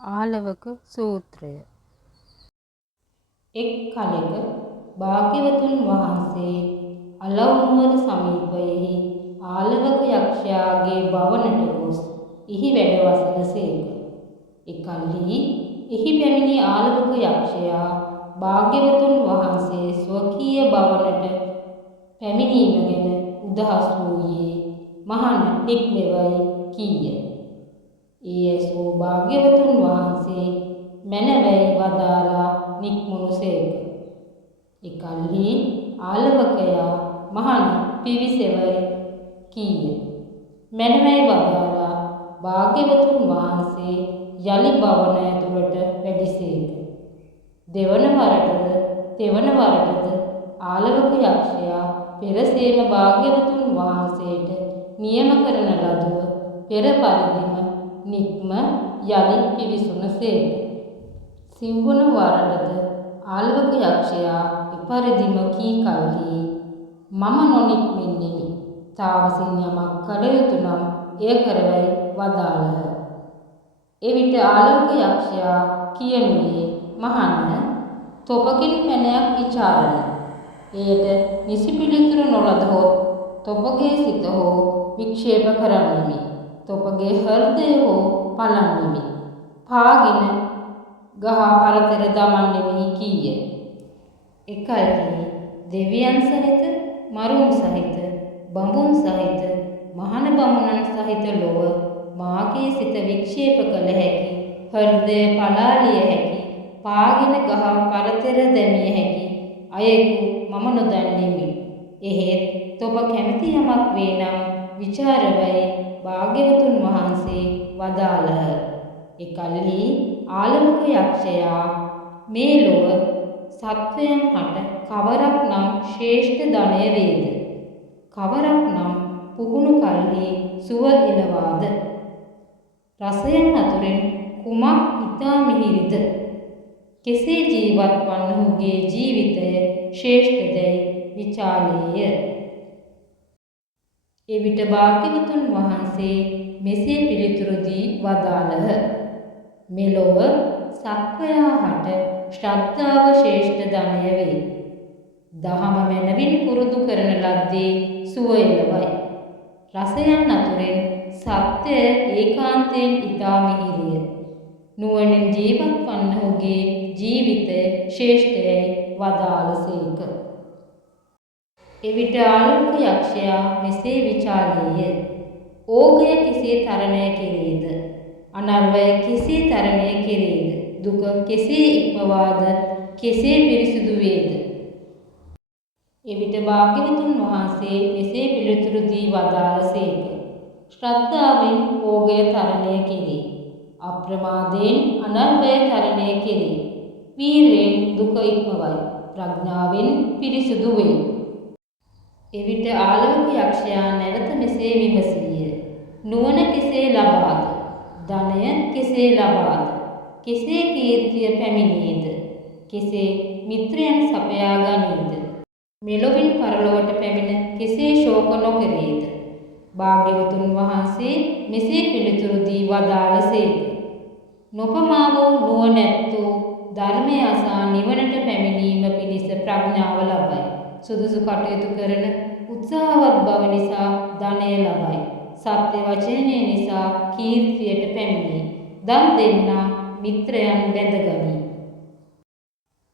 ආලවක සූත්‍රය. එක් කලෙක භාග්‍යවතුන් වහන්සේ අලව්නුවර සමීපයෙහි ආලවක යක්ෂයාගේ භවනට ගොස් එහි වැඩවසන සේක. එකල්හි එහි පැමිණි ආලවක යක්ෂයා භාග්‍යවතුන් වහන්සේ ස්වකීය භවනට පැමිණීම ගැන උදහස් වූයේ මහණ නික්මෙවයි කීය. ඒ ඇසූ භාග්‍යවතුන් වහන්සේ මැනවැයි වදාරා නික්මුණු සේක. එකල්හි ආලවකයා මහණ පිවිසෙවයි කීය. මැනවැයි වදාරා භාග්‍යවතුන් වහන්සේ යලි භවන ඇතුළට වැඩිසේක. දෙවන වරටද තෙවන වරටද ආලවක යක්ෂයා පෙරසේම භාග්‍යවතුන් වහන්සේට නියම කරන ලදුව පෙර පරිදිම නික්ම යලි පිවිසුන සේක. සිව්වන වරටද ආලවක යක්ෂයා එපරිදිම කී කල්හි මම නොනික්මෙන්නෙමි. තාවසින් යමක් කළ යුතු නම් එය කරවයි වදාළහ. එවිට ආලවක යක්ෂයා කියනුයේ මහණ තොපගෙන් පැනයක් විචාරණ. එයට නිසි පිළිතුරු නොලදහොත් තොපගේ සිත හෝ වික්ෂේප කරන්නෙමි. තොපගේ හෘදය හෝ පලන්නෙමි. පාගෙන ගහ පරතර දමන්නෙමි කීය. එකල්හි දෙවියන් සහිත මරුන් සහිත බඹුන් සහිත මහණ බමුණන් සහිත ලොව මාගේ සිත වික්ෂේප කළ හැකි හෘදය පලාලිය හැකි පාගෙන ගහ පරතර දැමිය හැකි අයෙකු මම නොදන්නෙමි. එහෙත් තොප කැමති යමක් වේ නම් විචාරවයි භාග්‍යවතුන් වහන්සේ වදාළහ. එකල්හි ආලවක යක්ෂයා මේ ලොව සත්වයන් හට කවරක් නම් ශ්‍රේෂ්ඨ ධනය වේද? කවරක් නම් පුහුණු කල්හි සුව එළවාද? රසයන් අතුරෙන් කුමක් ඉතා මිහිරිද? කෙසේ ජීවත් වන්නහුගේ ජීවිතය ශ්‍රේෂ්ඨදැයි විචාලේය. එවිට භාග්‍යවතුන් වහන්සේ මෙසේ පිළිතුරු දී වදාළහ. මෙලොව සත්වයා හට ශ්‍රද්ධාව ශ්‍රේෂ්ඨ ධනය වේ. දහම මැනවින් පුරුදු කරන ලද්දේ සුව එළවයි. රසයන් අතුරෙන් සත්‍ය ඒකාන්තයෙන් ඉතා මිහිරිය. නුවණින් ජීවත් වන්නහුගේ ජීවිතය ශ්‍රේෂ්ඨයයි වදාළසේක. එවිට ආලවක යක්ෂයා මෙසේ විචාලේය. ඕගය කෙසේ තරණය කෙරේද? අනර්වය කෙසේ තරණය කෙරේද? දුක කෙසේ ඉක්මවාද? කෙසේ පිරිසිදු වේද? එවිට භාග්‍යවතුන් වහන්සේ මෙසේ පිළිතුරු දී වදාළසේක. ශ්‍රද්ධාවෙන් ඕගය තරණය කෙරේ. අප්‍රමාදයෙන් අනර්වය තරණය කෙරේ. වීරයෙන් දුක ඉක්මවයි. ප්‍රඥාවෙන් පිරිසිදු වේ. එවිට ආලවක යක්ෂයා නැවත මෙසේ විමසීය. නුවණ කෙසේ ලබාද? ධනය කෙසේ ලබාද? කෙසේ කීර්තිය පැමිණේද? කෙසේ මිත්‍රයන් සපයා ගනීද? මෙලොවින් පරලොවට පැමිණ කෙසේ ශෝක නොකරේද? භාග්‍යවතුන් වහන්සේ මෙසේ පිළිතුරු දී වදාළසේක. නොපමා වූ නුවණැත්තෝ ධර්මය අසා නිවනට පැමිණීම පිණිස ප්‍රඥාව ලබයි. සුදුසු කටයුතු කරන උත්සාහවත් බව නිසා ධනය ලබයි. සත්‍ය වචනය නිසා කීර්තියට පැමිණේ. දන් දෙන්නා මිත්‍රයන් බැඳගනී.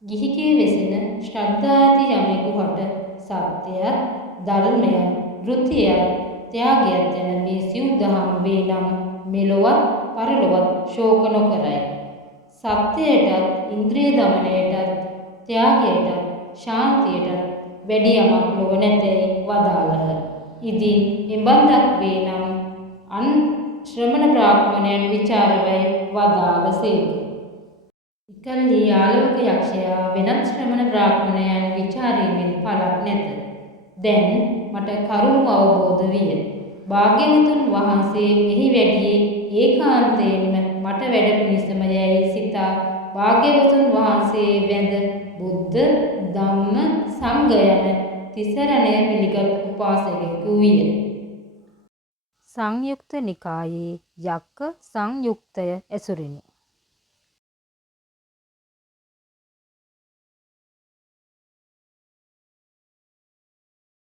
ගිහිගේ වෙසෙන ශ්‍රද්ධා ඇති යමෙකු හට සත්‍යයත් ධර්මයත් වෘත්තියත් ත්‍යාගයත් යන මේ සිව් දහම් වේ නම් මෙලොවත් පරලොවත් ශෝක නොකරයි. සත්‍යයටත් ඉන්ද්‍රිය දමනයටත් ත්‍යාගයටත් ශාන්තියටත් වැඩි යමක් ලොව නැතැයි වදාළහ. ඉදින් එබන්දක් වේ නම් අන් ශ්‍රමණ බ්‍රාහ්මණයන් විචාරවයි වදාළසේක. එකල්හි ආලවක යක්ෂයා වෙනත් ශ්‍රමණ බ්‍රාහ්මණයන් විචාරීමෙන් පළක් නැත. දැන් මට කරුණු අවබෝධ විය. භාග්‍යවතුන් වහන්සේ මෙහි වැඩියේ ඒකාන්තයෙන්ම මට වැඩ පිණිසම යැයි සිතා භාග්‍යවතුන් වහන්සේ වැඳ බුද්ධ ධම්ම සංඝ යන තිසරණය පිළිගත් උපාසකයෙකු විය. සංයුක්ත නිකායේ යක්ඛ සංයුක්තය ඇසුරිනි.